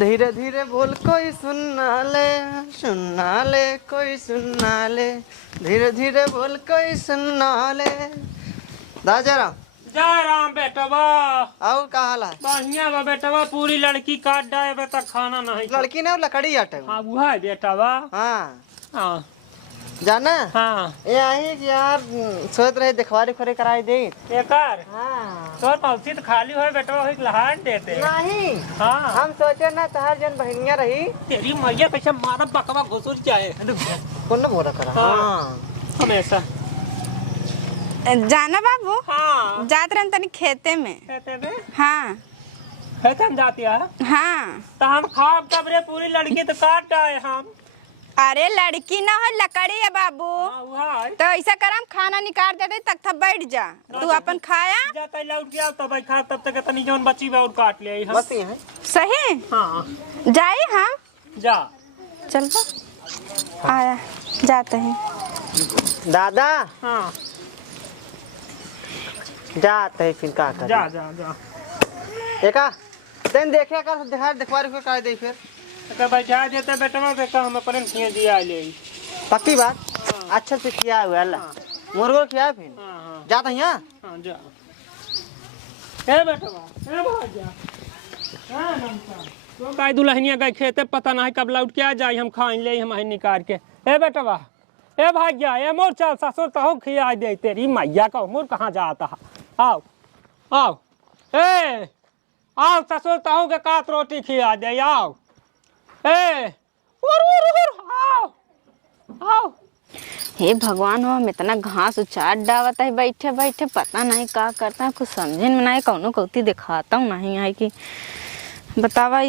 धीरे धीरे बोल कोई सुनना ले कोई सुनना ले, धीरे धीरे बोल कोई सुनना ले। दादा जय राम बेटवा। आओ का हाल है? बढ़िया बा बेटवा, पूरी लड़की काट डाले तक खाना नहीं। लड़की ने लकड़ी आटे। हाँ वो है बेटवा। हाँ हाँ जाना। हाँ ये आई कि यार सोच रहे दिखवारी खोरे कराई दे एकर। हाँ तोर मौसी तो खाली हो बेटवा, एक लहान देते नहीं। हाँ हम सोचे ना तहार जन बहनिया रही तेरी मैया कैसे मारा बकवा घुसुर जाए। कौन बोला करा। हाँ हमेशा जाना बाबू। हाँ जात रहे तनी खेते में। खेते में। हाँ खेते में जाती है। हाँ तो हम खाब तब रे, पूरी लड़की तो काट आए हम। अरे लड़की ना हो लकड़ी है बाबू। हाँ वो है। तो ऐसा कर हम खाना निकाल देते तक था बैठ जा, तू अपन खाया। जाता लौट गया तब खा, तब तक तनी जौन बची बा और काट ले हम। बस ये है। सही हाँ जाए हम। जा चल आया जाते हैं। दादा हाँ जाते हैं फिर का कर। जा जा जा एका तेन देखे कर दिखा दिखवारी को कराई दे फिर। तो बैठा देते बेटवा पे का हम अपन खिया दिया ले। पक्की बात। अच्छा से किया हुआ अल्लाह मुर्गो किया फिर। हाँ हाँ जाता है यहाँ। हाँ जा ए बेटवा ए भाग जा। हां नमस्कार। तो गाय दुल्हनिया गए खेते, पता नहीं कब लौट के आ जाए, हम खाए ले हम ही निकाल के। ए बेटवा ए भाग जा, ए मोर चल ससुर तो खिया दे। तेरी मैया का मोर कहाँ जाता है। आओ आओ ए आओ ससुर तो के कात रोटी खिया दे। आओ ए उर उर उर आओ आओ। हे भगवान हो, हम इतना घास उचाट डावता है बैठे बैठे, पता नहीं का करता है, कुछ समझे में नहीं। कौनो कौती दिखाता हूँ नहीं है कि बतावा।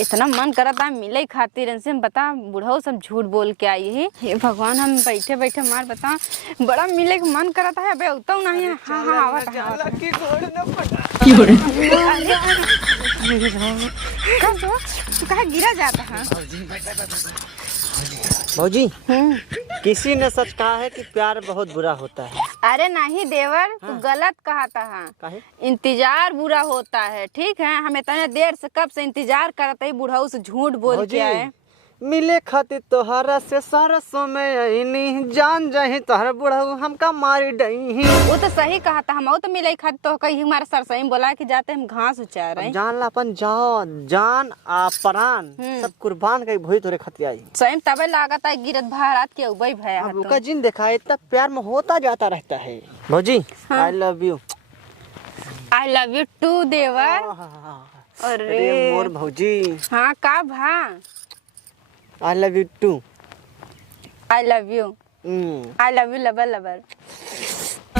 इतना मन करता है मिले खातिर इनसे, हम बता बूढ़ो सब झूठ बोल के आई है। हे भगवान हम बैठे बैठे मार बता बड़ा मिले का मन करता है। अबे उतना नहीं है। हाँ हाँ आवत कहा गिरा जाता है। भौजी किसी ने सच कहा है कि प्यार बहुत बुरा होता है। अरे नहीं देवर, तू गलत कहता है। काहे? इंतजार बुरा होता है। ठीक है, हम इतने देर से कब से इंतजार करते ही बुढ़ाऊ से झूठ बोल के आए। मिले खातिर तोहरा से सारा समय इनी जान जाही तोहरा बुढ़ाऊ हमका मारी डही। वो तो सही कहा था। हम तो मिले खातिर तो कहीं हमारा सर सही बोला कि जाते हम घास उचा रहे। जान ला अपन जान आ प्राण सब कुर्बान कई भोई तोरे खतिया आई। सही तबे लागत है गिरत भारत के उबई भया है। उनका जिन देखा है तब प्यार में होता जाता रहता है। भौजी I love you. I love you too देवर। अरे मोर भौजी। हाँ का भा। I love you too. I love you. I love you लबर लबर।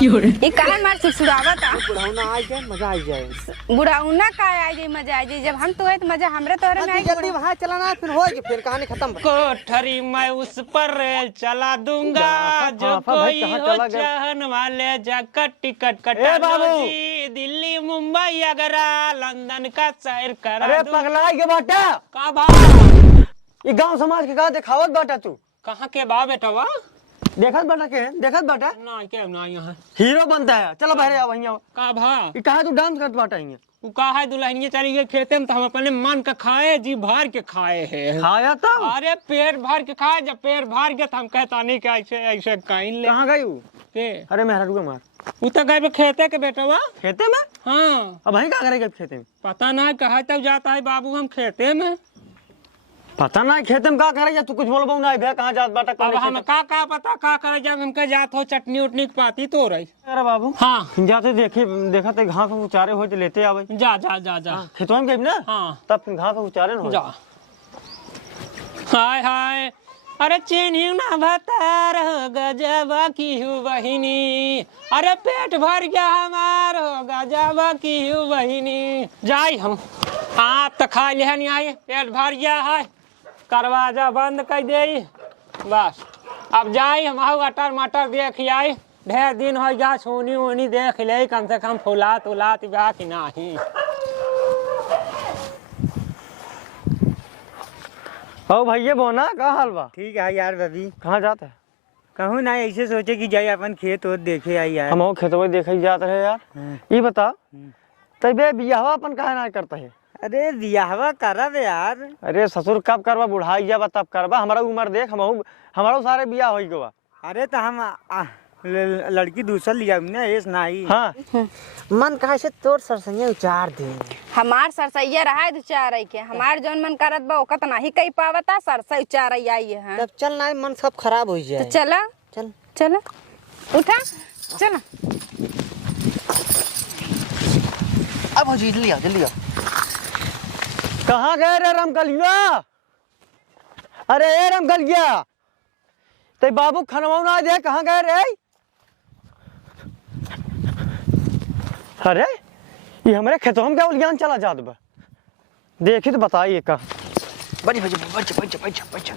ये काहे मार सुड़सुड़ावत आ। बुढ़ाउना आ जाए मजा आ जाए। बुढ़ाउना का आ जाए मजा आ जाए। जब हम तो है तो मजा हमरे तोरे में आई। जल्दी वहाँ चलाना फिर होगी फिर कहानी खत्म। कोठरी मैं उस पर चला दूंगा जो कोई हो चाहन वाले जाकर टिकट कटा लो जी। दिल्ली मुंबई आगरा लंदन का सैर करा। अरे पगला के बाटा का भाव ये गांव समाज के का दिखावत बाटा तू। कहाँ के बा बेटवा? देखत बाटा के देखत बाटा ना के ना यहाँ हीरो बनता है। चलो बहरे आ वहीं आओ। का भा ये कहा तू डांस करत बाटा ही तू कहा है दुल्हनिया चली गई खेते में तो हम अपने मन का खाए जी भर के खाए है। खाया तो अरे पेट भर के खाए, जब पेट भर गया तो हम कहता नहीं कि ऐसे ऐसे कहीं ले। कहाँ गई वो? अरे मेहरा रुको मार। वो तो गए खेते के बेटवा। खेते में? हाँ अब वहीं क्या करेगा खेते में? पता नहीं कहा तब जाता है बाबू हम खेते में। पता नहीं खेते में क्या करेगा। तू कुछ बोल ना भैया कहाँ जात बाटा। अब हम का पता का करे जब हमका जात हो चटनी उटनी की पाती तो रही। अरे बाबू हाँ जाते देखे देखा ते घास उचारे हो तो लेते आवे। जा जा जा जा खेतवा में गई ना। हाँ तब फिर घास उचारे न जा। हाय हाय अरे चिन्ही ना भतार हो गजबा की हूँ बहिनी। अरे पेट भर गया हमार हो गजबा की हूँ बहिनी। जाई हम हाँ तो खा लिया नहीं आई, पेट भर गया है, दरवाजा बंद कर दे बस। अब जाई हम अटर मटर देख आई। ढेर दिन हो गया सोनी वोनी देख ले, कम से कम फुलात उलात बा कि नहीं। ओ भैया बोना का हाल बा? ठीक है यार बबी। कहाँ जाता है? कहूँ ना ऐसे सोचे कि जाए अपन खेत वोत देखे आई यार। हम खेतवा देखे जाते रहे यार। ये बता तबे बियाह अपन कहा ना करता है? अरे बियाहवा करब यार। अरे ससुर कब करबा, बुढ़ाई जब तब करबा। हमारा उम्र देख, हमारा सारे बियाह हो गवा। अरे तो हम लड़की दूसर लिया ना, ऐस नहीं। हाँ मन कहा से तोर सरसैया उचार दे। हमार सरसैया रहा दो चार के, हमार जौन मन करत बा ओका तो नहीं कही पावता, सरसै उचार आई है। तब चल ना, मन सब खराब हो जाए। तो चला चल चला उठा चला। अब हो जल्दी आओ जल्दी आओ। कहाँ गए रे रमकलिया? अरे ए रमकलिया, ते बाबू खनवा ना दे, कहाँ गए रे? अरे ये हमारे खेतों में क्या उलियान चला जात बा, देखी तो बताइए का। बच बच बच बच बच बच।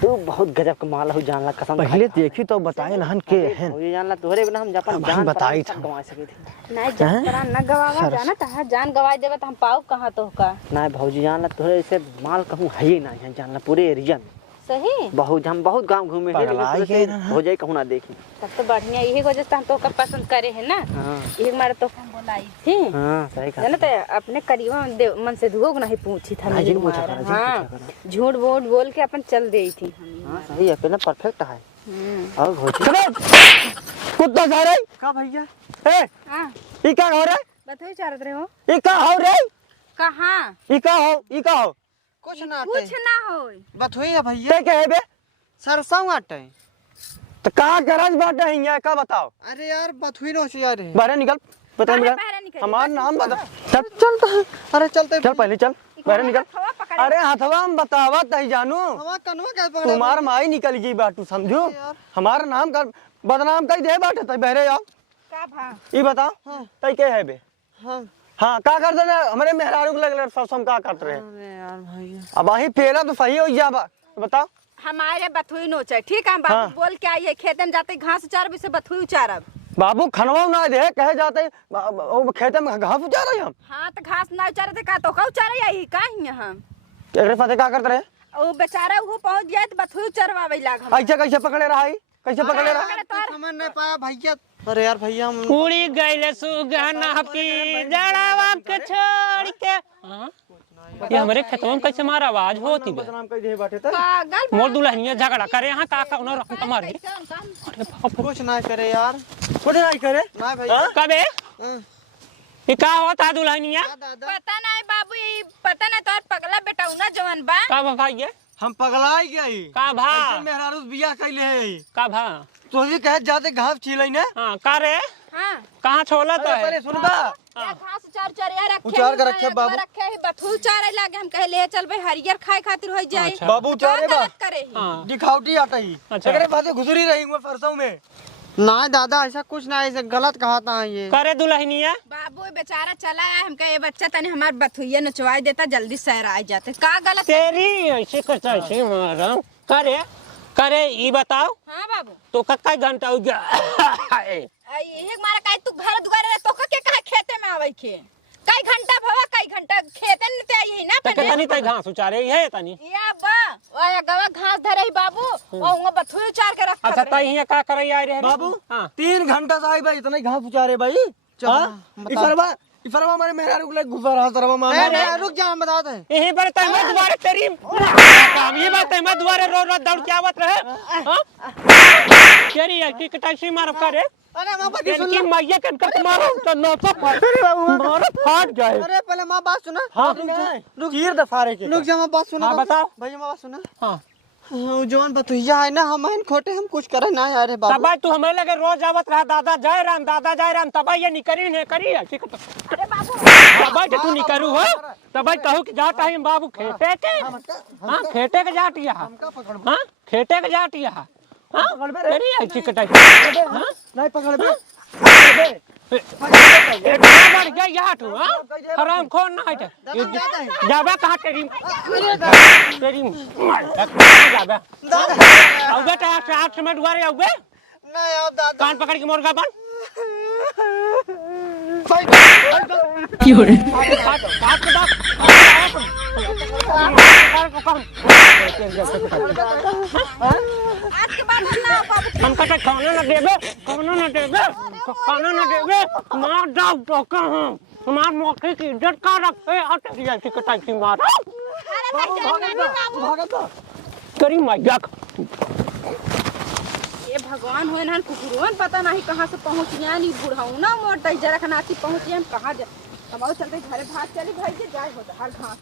तू बहुत गजब का माल हो जानला, कसम। पहले देखी तो बताए नहन के हैं। ये जानला तोहरे बिना हम जापन जान बताई था। गवा सके थे। नहीं जान प्राण न गवावा, जाना ता जान गवाई देबे तो हम पाऊ कहां तो का। ना भौजी जानला तोहरे ऐसे माल कहूं है ही ना जानला पूरे एरिया में। सही बहुत हम बहुत गांव घूमे हैं, पगलाई लेकिन हो जाए कहूं ना देखी। तब तो बढ़िया, यही वजह से हम तो का पसंद करे है ना। हां एक बार तो हम बोलाई थी। हां सही कहा। जाना तो अपने करीबा मन से धुओग नहीं पूछी था। नहीं, जिन पूछा करा, जिन हाँ पूछा करा। झूठ बोल बोल के अपन चल गई थी। हां सही है, पहले परफेक्ट है। और भौजी कुत्ता जा रही का भैया? ए हां ई का हो रे? बताओ चारत रहे हो ई का हो रे? कहां? ई का हो? कुछ ना कुछ ना होई। बात हुई है भैया। ते के है बे? सरसों आटे। तो कहाँ गरज बाटे है यहाँ का बताओ। अरे यार बात हुई ना यार। बाहर निकल, बता निकल। बाहर निकल। हमारा नाम बता। चल चलता है। अरे चलते चल पहले चल, बाहर निकल। हवा पकड़। अरे हथवा हम बतावा तही जानू, हवा कनवा कैसे पकड़ा? तुम्हार माई निकल गई बाटू, समझो। यार। हमारा नाम कर बदनाम कई दे बाटे तही बहरे आओ। का भा ई बताओ तई के है बे? हां हाँ का कर देना हमारे मेहरारू के लगले सब का करते रहे। अरे यार भैया अब आही फेरा तो सही हो जाबा, बताओ। हमारे बथुई नोचे ठीक है। बाबू हाँ। बोल के आइए, खेतन जाते घास उचार से बथुई उचारब। बाबू खनवा ना दे कहे जाते वो खेते में घास उचार रहे हम। हाँ तो घास ना उचारे थे का तो का उचारे आई का ही हम। एकरे साथे का करते रहे? ओ बेचारा वो पहुंच गया तो बथुई उचरवावे लाग हम। ऐसे कैसे पकड़े रहा है? कैसे पकड़े रहा? समझ नहीं पाया भैया। अरे यार भैया हम उड़ी गईले सुगना की जड़ावा के छोड़ के। हाँ? ये हमारे खेतों में कैसे मारा आवाज होती बे? बदनाम कई दे बाटे त। पागल मोर दुल्हनिया झगड़ा करे यहाँ का उन्हें रखम तुम्हारे। कुछ ना करे यार। छोटे नहीं करे। ना भैया। कबे हाँ। ये का होता दुल्हनिया? दादा पता नहीं बाबू, ये पता नहीं तोर पगला बेटा उना जवान बा। का भाई हम पगलाई गई। का भा ऐसे मेहरारू बियाह कैले है। का भा तो ही कहे जाते घास छीलै ने। हाँ का रे हां कहाँ छोला तो पहले है? सुनबा। या घास उचार उचार यार रखे उचार के रखे बाबू। रखे है बथुई उचारे लागे हम कहे ले चल भाई हरियर खाए खातिर हो जाए। अच्छा। बाबू चारे बा करे ही। हाँ दिखावटी आता ही। अच्छा। एकरे बाते घुसरी रही मैं परसों में। ना दादा ऐसा कुछ ना, ऐसे गलत कहा था ये। करे दुल्हनिया। बाबू बेचारा चला है, हम कहे बच्चा तने हमार बथुइया नचवाई देता जल्दी शहर आ जाते। का गलत? तेरी ऐसे करता ऐसे मारा करे करे ये बताओ हां बाबू तो कई घंटा हो गया? एक मारा काहे तू घर दुआरे रह तो के कहा खेते में आवे के कई घंटा भवा कई घंटा खेते में ते यही ना तो पहले तनी तई घास उचारे है तनी। या बा ओए गवा घास धरे बाबू ओ उंगा बथुई उचार के रखा अच्छा तई यहाँ का करे आ रहे बाबू हाँ 3 घंटा से आई भाई इतना घास उचारे भाई। हां इफरवा हमारे मेहरारू के लिए घुसा रहा तरवा मां। अरे रुक जा, हम बताते हैं। यही पर तय मैं दोबारा तेरी काम ये बात है मैं दोबारा रो दौड़ के आवत रहे। हां तेरी की कटाई मार करे। अरे मां बात सुन इनकी मैया के कर मारो तो नौसा मारो फाट जाए। अरे पहले मां बात सुना। हां रुक गिर दफारे के। रुक जा, मां बात सुना। हाँ, बताओ। भैया मां बात सुना। हां जवान बतुइया है ना, हम हैं खोटे, हम कुछ करे ना यार। रे बाबू तब तू हमें लगे रोज आवत रहा दादा जय राम तब ये निकरी ने करी ठीक है। अरे बाबू तब तू निकरू हो तब कहू कि जाता है बाबू खेते के। हां खेते के जाटिया। हां खेते के जाटिया। हां तेरी ऐसी कटाई। हां नहीं पकड़ बे। एक बार गया यहाँ तू। हां हराम खोर ना है जाबा कहां तेरी जाबा आउबे तो 8 मिनट दुआरे आउबे ना यार दादा। कान पकड़ के मुर्गा बन आज के बाद ना बाबू हमका तो खाना ना देबे मार जाओ तो कहां हमार मौके की इज्जत का रखे और तेरी ऐसी कटाई की मार तेरी मैया ये भगवान हो ना कुकुरवन पता नहीं कहाँ से पहुँच गया नहीं बुढ़ाऊ ना मोर जरा खनाती पहुँच गया कहाँ जा हमारे चलते घरे भाग चली भाई के जाए होता हर घास